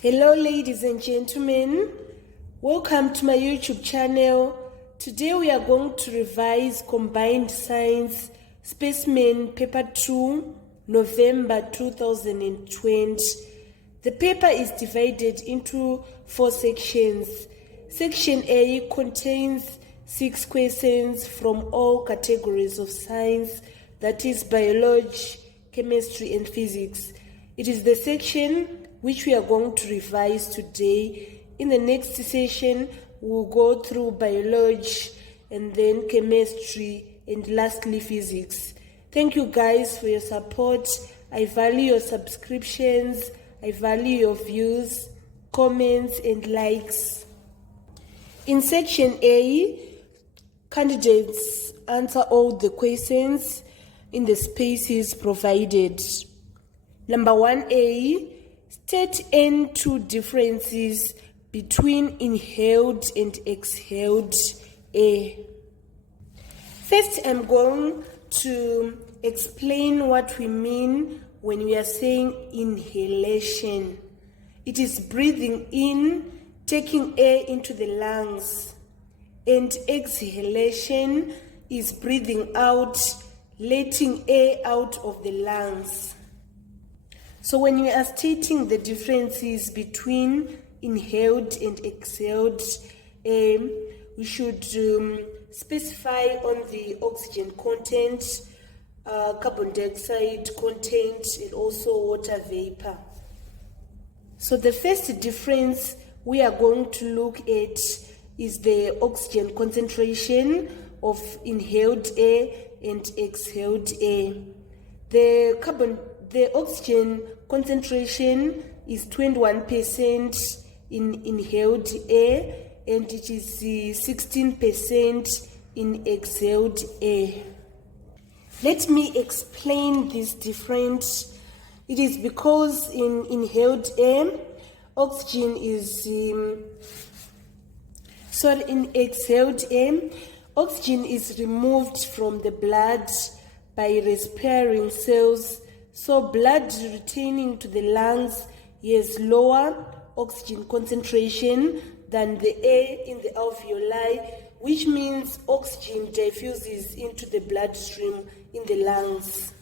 Hello ladies and gentlemen, welcome to my YouTube channel. Today we are going to revise Combined Science Specimen Paper 2, November 2020. The paper is divided into 4 sections. Section A contains 6 questions from all categories of science, that is biology, chemistry and physics. It is the section which we are going to revise today. In the next session, we'll go through biology and then chemistry and lastly physics. Thank you guys for your support. I value your subscriptions, I value your views, comments and likes. In section A, candidates answer all the questions in the spaces provided. Number 1A, state any 2 differences between inhaled and exhaled air. First, I'm going to explain what we mean when we are saying inhalation. It is breathing in, taking air into the lungs, and exhalation is breathing out, letting air out of the lungs. So when we are stating the differences between inhaled and exhaled air, we should specify on the oxygen content, carbon dioxide content, and also water vapor. So the first difference we are going to look at is the oxygen concentration of inhaled air and exhaled air. The oxygen concentration is 21% in inhaled air and it is 16% in exhaled air. Let me explain this difference. It is because in inhaled air, oxygen is in exhaled air, oxygen is removed from the blood by respiring cells. So blood returning to the lungs has lower oxygen concentration than the air in the alveoli, which means oxygen diffuses into the bloodstream in the lungs.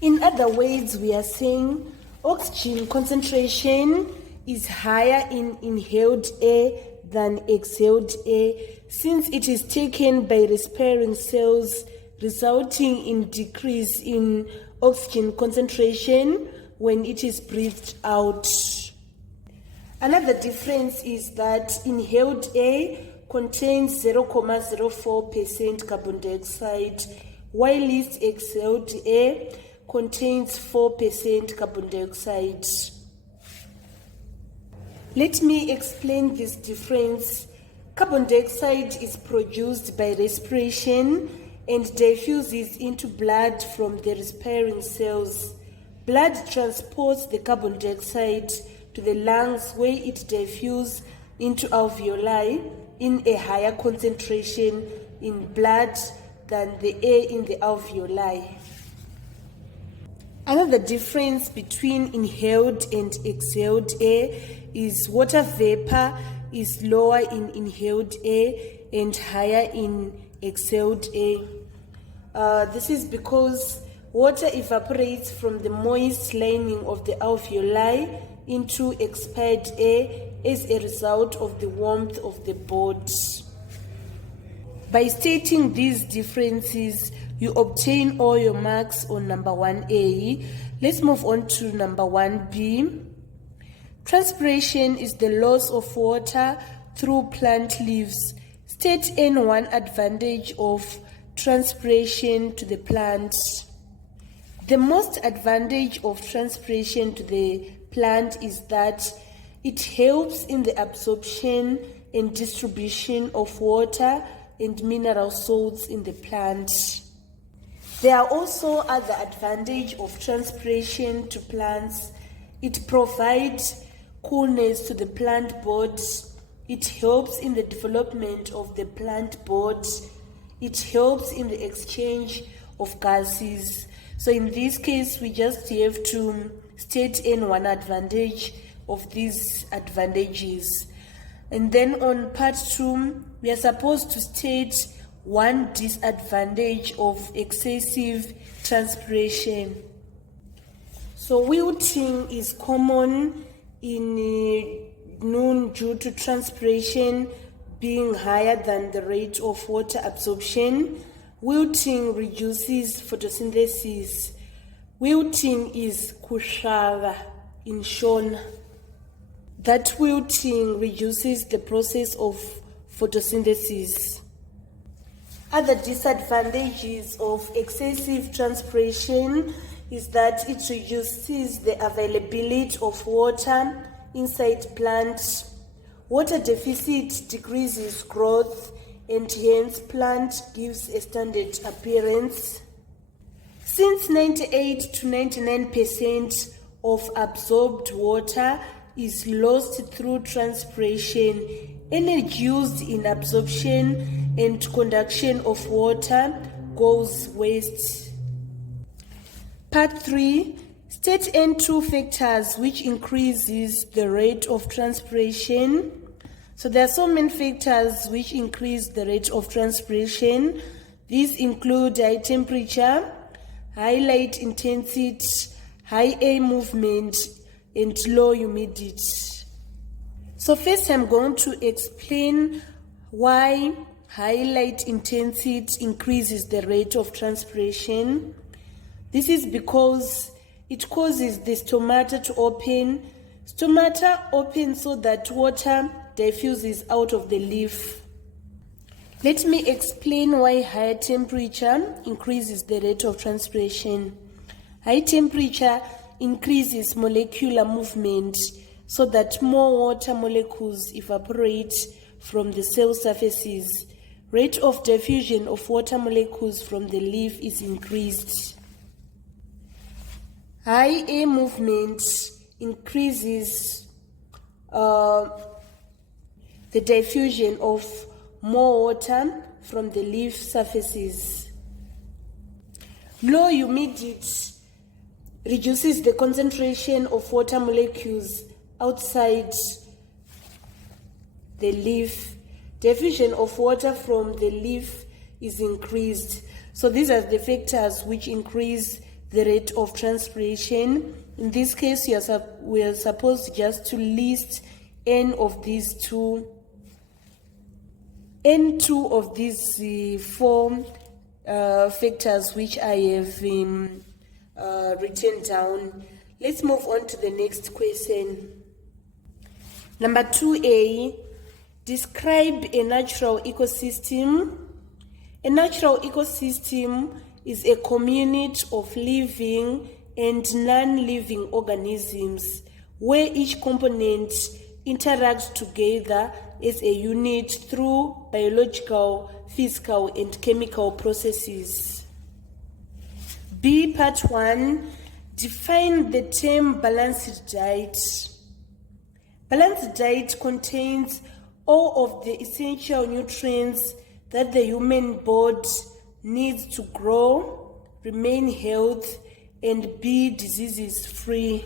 In other words, we are saying oxygen concentration is higher in inhaled air than exhaled air, since it is taken by respiring cells, resulting in decrease in oxygen concentration when it is breathed out. Another difference is that inhaled air contains 0.04% carbon dioxide, while exhaled air contains 4% carbon dioxide. Let me explain this difference. Carbon dioxide is produced by respiration and diffuses into blood from the respiring cells. Blood transports the carbon dioxide to the lungs, where it diffuses into alveoli in a higher concentration in blood than the air in the alveoli. Another difference between inhaled and exhaled air is water vapor is lower in inhaled air and higher in exhaled air. This is because water evaporates from the moist lining of the alveoli into expired air as a result of the warmth of the body. By stating these differences, you obtain all your marks on number 1A. Let's move on to number 1B. Transpiration is the loss of water through plant leaves. State any one advantage of transpiration to the plant. The most advantage of transpiration to the plant is that it helps in the absorption and distribution of water and mineral salts in the plant. There are also other advantages of transpiration to plants. It provides coolness to the plant body. It helps in the development of the plant body. It helps in the exchange of gases. So in this case, we just have to state in one advantage of these advantages. And then on part 2, we are supposed to state one disadvantage of excessive transpiration. So wilting is common in noon due to transpiration being higher than the rate of water absorption. Wilting reduces photosynthesis. Wilting is kushaga in Shona. That wilting reduces the process of photosynthesis. Other disadvantages of excessive transpiration is that it reduces the availability of water inside plants. Water deficit decreases growth and hence plant gives a standard appearance. Since 98 to 99% of absorbed water is lost through transpiration, energy used in absorption and conduction of water goes waste. Part 3, state and 2 factors which increases the rate of transpiration. So there are so many factors which increase the rate of transpiration. These include high temperature, high light intensity, high air movement, and low humidity. So first I'm going to explain why high light intensity increases the rate of transpiration. This is because it causes the stomata to open. Stomata open so that water diffuses out of the leaf. Let me explain why higher temperature increases the rate of transpiration. High temperature increases molecular movement so that more water molecules evaporate from the cell surfaces. Rate of diffusion of water molecules from the leaf is increased. High air movement increases the diffusion of more water from the leaf surfaces. Low humidity reduces the concentration of water molecules outside the leaf. Diffusion of water from the leaf is increased. So these are the factors which increase the rate of transpiration. In this case, we are supposed just to list N of these two four factors which I have written down. Let's move on to the next question. Number 2A, describe a natural ecosystem. A natural ecosystem is a community of living and non-living organisms where each component interacts together as a unit through biological, physical, and chemical processes. B, part 1, define the term balanced diet. Balanced diet contains all of the essential nutrients that the human body needs to grow, remain healthy, and be disease-free.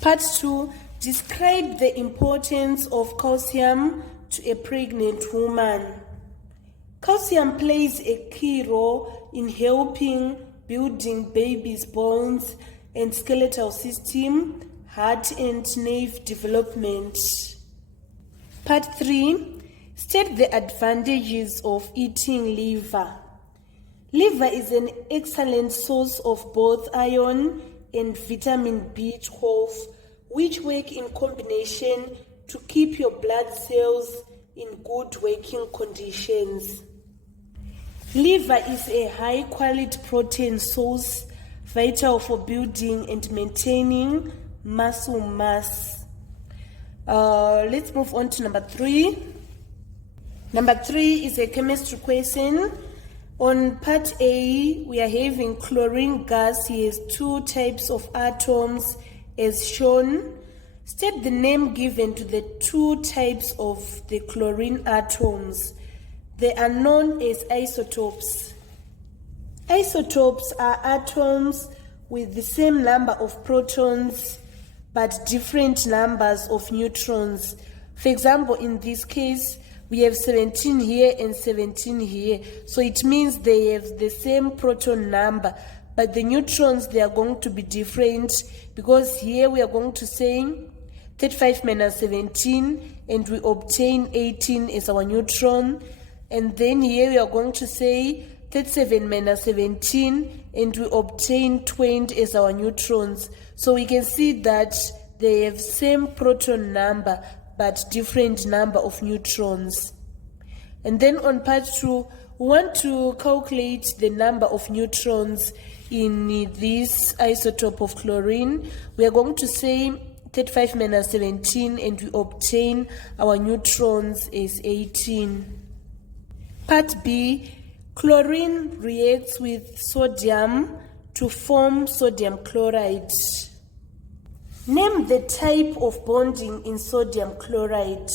Part 2, describe the importance of calcium to a pregnant woman. Calcium plays a key role in helping building baby's bones and skeletal system, heart and nerve development. Part 3, state the advantages of eating liver. Liver is an excellent source of both iron and vitamin B12, which work in combination to keep your blood cells in good working conditions. Liver is a high-quality protein source, vital for building and maintaining muscle mass. Let's move on to number 3. Number 3 is a chemistry question. On part A, we are having chlorine gas. He has 2 types of atoms as shown. State the name given to the 2 types of the chlorine atoms. They are known as isotopes. Isotopes are atoms with the same number of protons but different numbers of neutrons. For example, in this case, we have 17 here and 17 here. So it means they have the same proton number, but the neutrons, they are going to be different, because here we are going to say 35 minus 17 and we obtain 18 as our neutron. And then here we are going to say 37 minus 17 and we obtain 20 as our neutrons. So we can see that they have same proton number but different number of neutrons. And then on part 2, we want to calculate the number of neutrons in this isotope of chlorine. We are going to say 35 minus 17 and we obtain our neutrons as 18. Part B, chlorine reacts with sodium to form sodium chloride. Name the type of bonding in sodium chloride.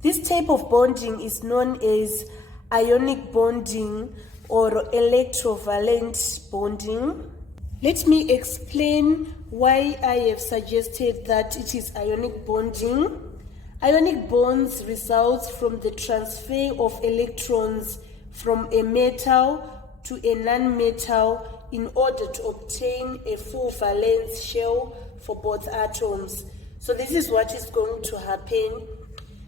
This type of bonding is known as ionic bonding or electrovalent bonding. Let me explain why I have suggested that it is ionic bonding. Ionic bonds result from the transfer of electrons from a metal to a non-metal in order to obtain a full valence shell for both atoms. So this is what is going to happen.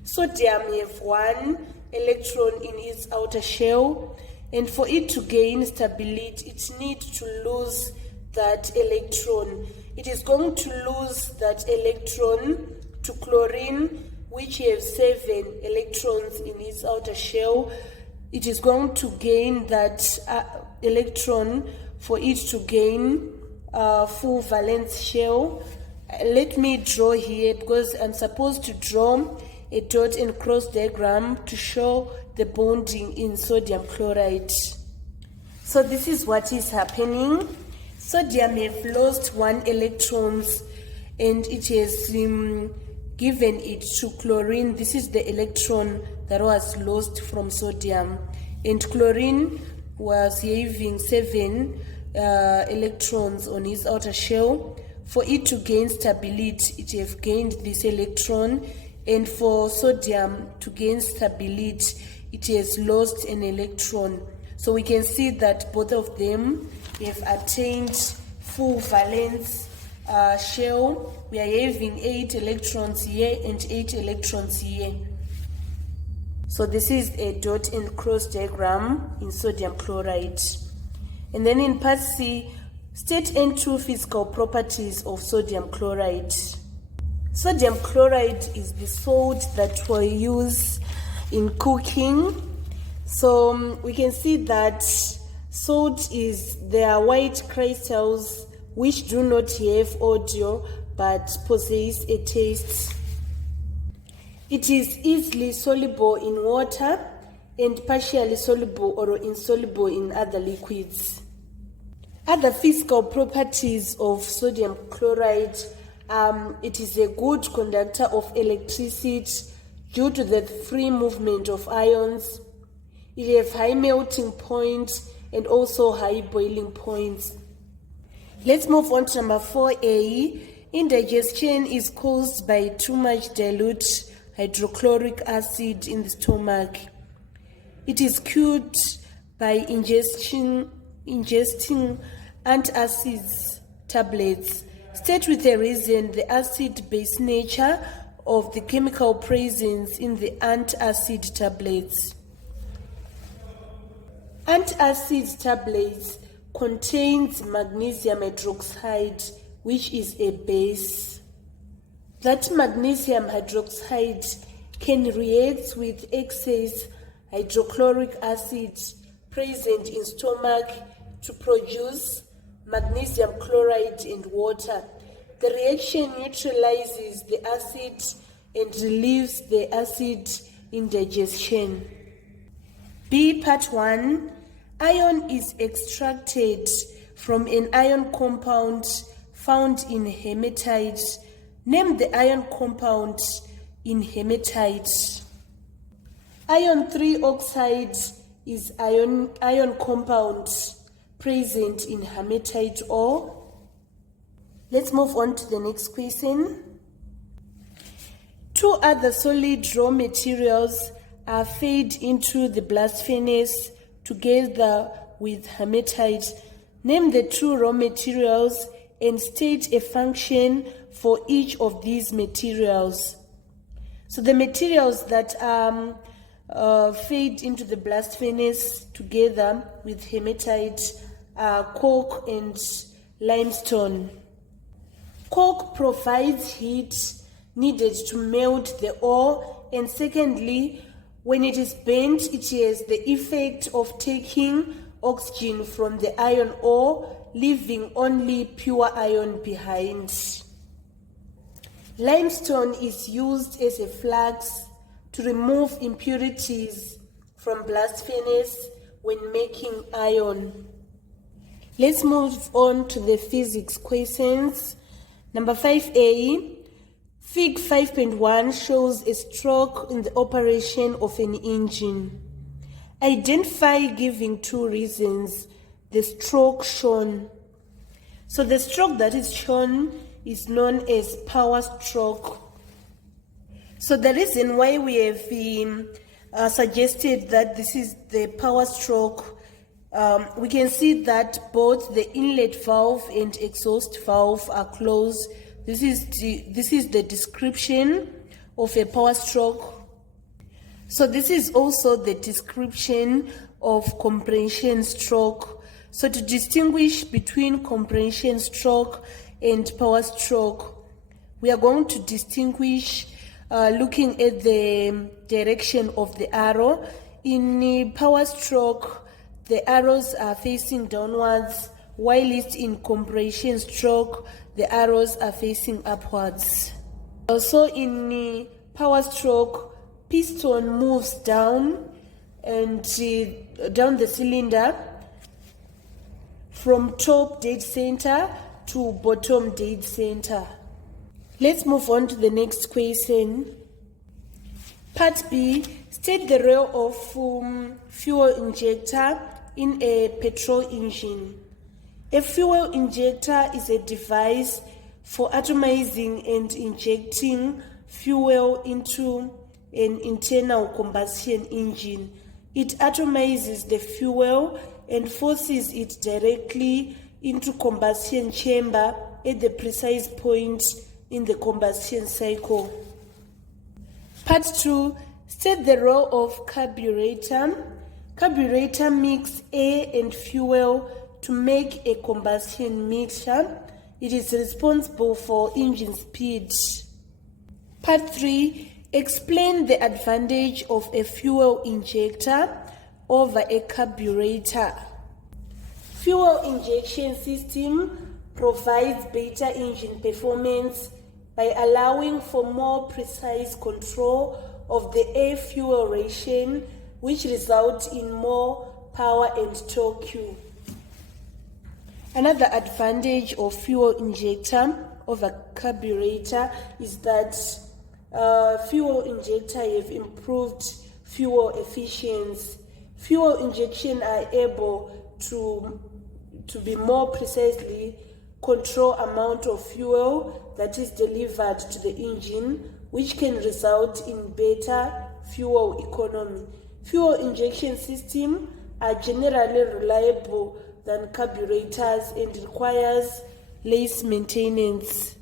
Sodium have one electron in its outer shell, and for it to gain stability, it needs to lose that electron. It is going to lose that electron to chlorine, which has 7 electrons in its outer shell. It is going to gain that electron for it to gain full valence shell. Let me draw here, because I'm supposed to draw a dot and cross diagram to show the bonding in sodium chloride. So this is what is happening. Sodium have lost 1 electron and it has given it to chlorine. This is the electron that was lost from sodium, and chlorine was having 7 electrons on its outer shell. For it to gain stability, it have gained this electron, and for sodium to gain stability, it has lost an electron. So we can see that both of them have attained full valence shell. We are having 8 electrons here and 8 electrons here. So this is a dot and cross diagram in sodium chloride. And then in part C, state and true physical properties of sodium chloride. Sodium chloride is the salt that we use in cooking. So we can see that salt is, there are white crystals which do not have odor but possess a taste. It is easily soluble in water and partially soluble or insoluble in other liquids. Other physical properties of sodium chloride, it is a good conductor of electricity due to the free movement of ions. It has high melting points and also high boiling points. Let's move on to number 4A. Indigestion is caused by too much dilute hydrochloric acid in the stomach. It is cured by ingesting antacids tablets. State with a reason the acid-base nature of the chemical presence in the antacid tablets. Antacid tablets contains magnesium hydroxide, which is a base. That magnesium hydroxide can react with excess hydrochloric acid present in stomach to produce magnesium chloride and water. The reaction neutralizes the acid and relieves the acid indigestion. B, part 1. Iron is extracted from an iron compound found in hematite. Name the iron compound in hematite. Iron 3 oxide is iron compound present in hematite ore. Let's move on to the next question. Two other solid raw materials are fed into the blast furnace together with hematite. Name the two raw materials and state a function for each of these materials. So the materials that are fed into the blast furnace together with hematite are coke and limestone. Coke provides heat needed to melt the ore, and secondly, when it is burnt, it has the effect of taking oxygen from the iron ore, leaving only pure iron behind. Limestone is used as a flux to remove impurities from blast furnace when making iron. Let's move on to the physics questions. Number 5A. Fig 5.1 shows a stroke in the operation of an engine. Identify, giving two reasons, the stroke shown. So the stroke that is shown is known as power stroke. So the reason why we have suggested that this is the power stroke, we can see that both the inlet valve and exhaust valve are closed. This is the description of a power stroke. So this is also the description of compression stroke. So to distinguish between compression stroke and power stroke, we are going to distinguish looking at the direction of the arrow. In the power stroke, the arrows are facing downwards, while in compression stroke, the arrows are facing upwards. Also in the power stroke, piston moves down and down the cylinder from top dead center to bottom dead center. Let's move on to the next question. Part B, state the role of fuel injector in a petrol engine. A fuel injector is a device for atomizing and injecting fuel into an internal combustion engine. It atomizes the fuel and forces it directly into combustion chamber at the precise point in the combustion cycle. Part 2, state the role of carburetor. Carburetor mixes air and fuel to make a combustion mixture. It is responsible for engine speed. Part 3, explain the advantage of a fuel injector over a carburetor. Fuel injection system provides better engine performance by allowing for more precise control of the air-fuel ratio, which results in more power and torque. Another advantage of fuel injector over carburetor is that fuel injector have improved fuel efficiency. Fuel injection are able to be more precisely control amount of fuel that is delivered to the engine, which can result in better fuel economy. Fuel injection systems are generally reliable than carburetors and requires less maintenance.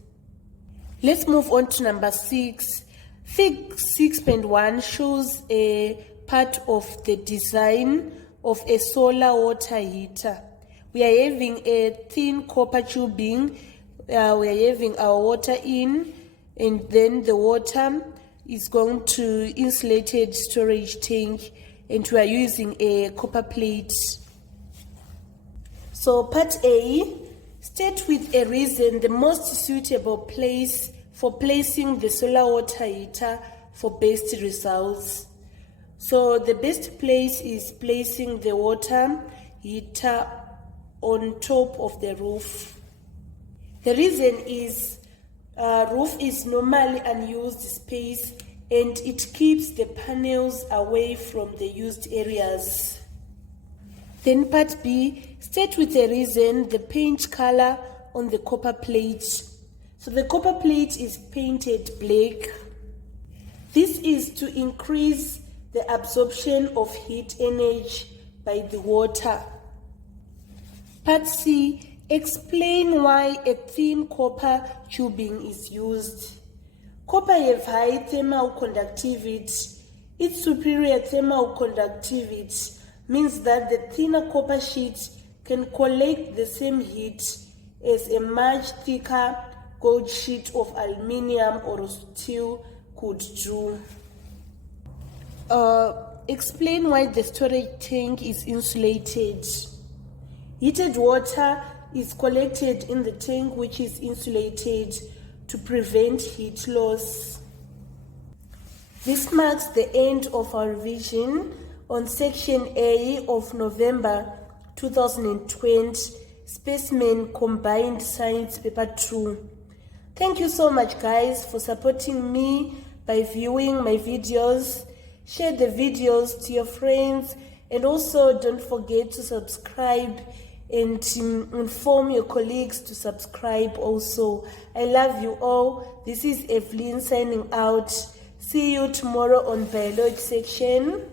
Let's move on to number 6. Fig 6.1 shows a part of the design of a solar water heater. We are having a thin copper tubing. We are having our water in, and then the water is going to insulated storage tank, and we are using a copper plate. So part A, state with a reason the most suitable place for placing the solar water heater for best results. So the best place is placing the water heater on top of the roof. The reason is roof is normally unused space and it keeps the panels away from the used areas. Then part B, state with a reason the paint color on the copper plate. So the copper plate is painted black. This is to increase the absorption of heat energy by the water. Part C, explain why a thin copper tubing is used. Copper have high thermal conductivity. Its superior thermal conductivity means that the thinner copper sheet can collect the same heat as a much thicker gold sheet of aluminium or steel could do. Explain why the storage tank is insulated. Heated water is collected in the tank, which is insulated to prevent heat loss. This marks the end of our revision on Section A of November 2020, Specimen Combined Science Paper 2. Thank you so much, guys, for supporting me by viewing my videos. Share the videos to your friends, and also don't forget to subscribe and inform your colleagues to subscribe also. I love you all. This is Evelyn signing out. See you tomorrow on biology section.